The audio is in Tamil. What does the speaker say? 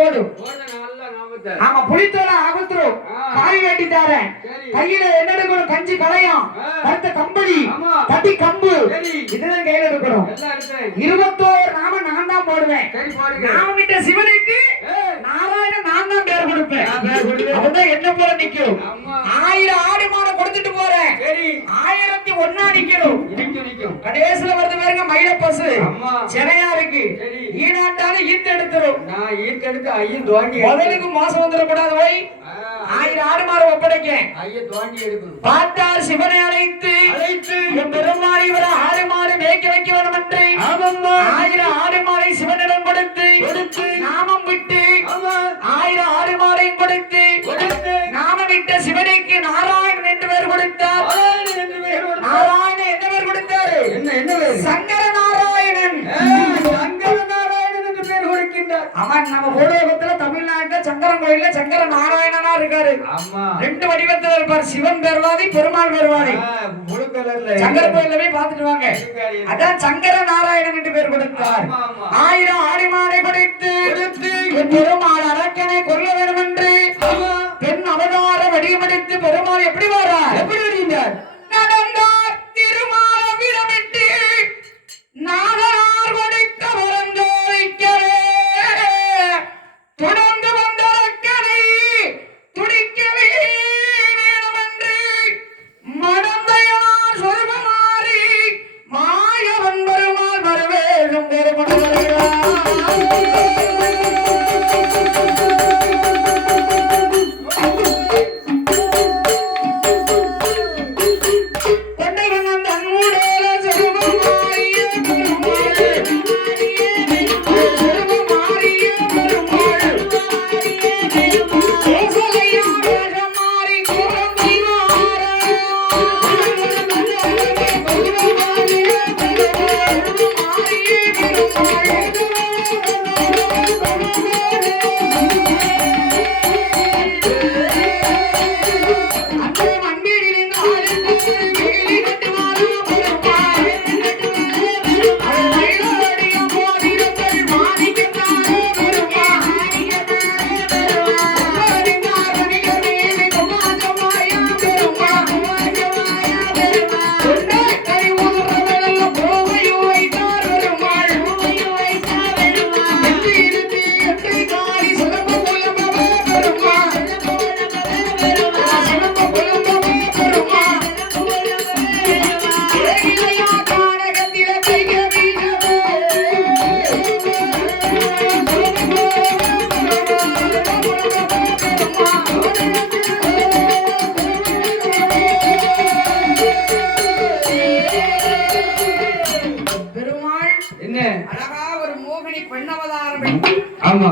போடு. ஆமா புளித்தோட அகத்துரும் காய் வெட்டி தரேன். கையில என்ன எடுக்கணும்? கஞ்சி களையம், கருத்த கம்பளி, தட்டி கம்பு, இதுதான் கையில எடுக்கணும். 21 நாம நான் தான் போடுவேன். நாம விட்ட சிவனுக்கு நாராயணன் நான் தான் பேர் கொடுப்பேன். அதுதான் என்ன போல நிக்கும். 1000 ஆடு மாடு கொடுத்துட்டு போறேன். 1001 நிக்கணும். கடைசியில வருது பாருங்க மயில பசு சிறையா இருக்கு. ஈனாட்டாலும் ஈத்து எடுத்துரும். நான் ஈத்து எடுத்து ஐயன் தோண்டி முதலுக்கு மோசம் வந்துடக்கூடாது. வை 1000 ஆடு மாடு ஒப்படைக்க ஐயன் தோண்டி எடுக்கணும். பார்த்தார் சிவனை அழைத்து என் பெருமாள் இவர ஆடு மாடு மேய்க்க வைக்க வேண்டும் என்று 1000 ஆடு மாடை சிவனிடம் கொடுத்து நாமம் விட்டு 1000 ஆடு மாடையும் கொடுத்து நாமம் விட்ட சிவனுக்கு நாராயணன் என்று பேர் கொடுத்தார். நாராயணன் என்ன பேர் கொடுத்தாரு? சங்கர நாராயணன். அவன் நம்ம பூலோகத்துல தமிழ்நாட்டுல சங்கரன் கோயில்ல சங்கர நாராயணனா இருக்காரு. ரெண்டு வடிவத்துல இருப்பார். சிவன் பெருவாதி, பெருமாள் பெருவாதி. சங்கர கோயில்ல போய் பாத்துட்டு வாங்க. அதான் சங்கர நாராயணன் என்று பேர் கொடுத்தார். 1000 ஆடிமாடை கொடுத்து பெருமாள் அரக்கனை கொல்ல வேண்டும் என்று பெண் அவதார வடிவமெடுத்து பெருமாள் எப்படி வர்றார்? எப்படி வருகிறார்? நடந்தார் திருமால விடமிட்டு நாகனார் கொடுத்த வரந்தோய்க்கவே தொடர்ந்து வந்த ரக்கனை துடிக்கவே வேணுமென்று மடந்தையனார் சொருபமாறி மாயவன் பெருமாள் வரவேண்டும் ஆமா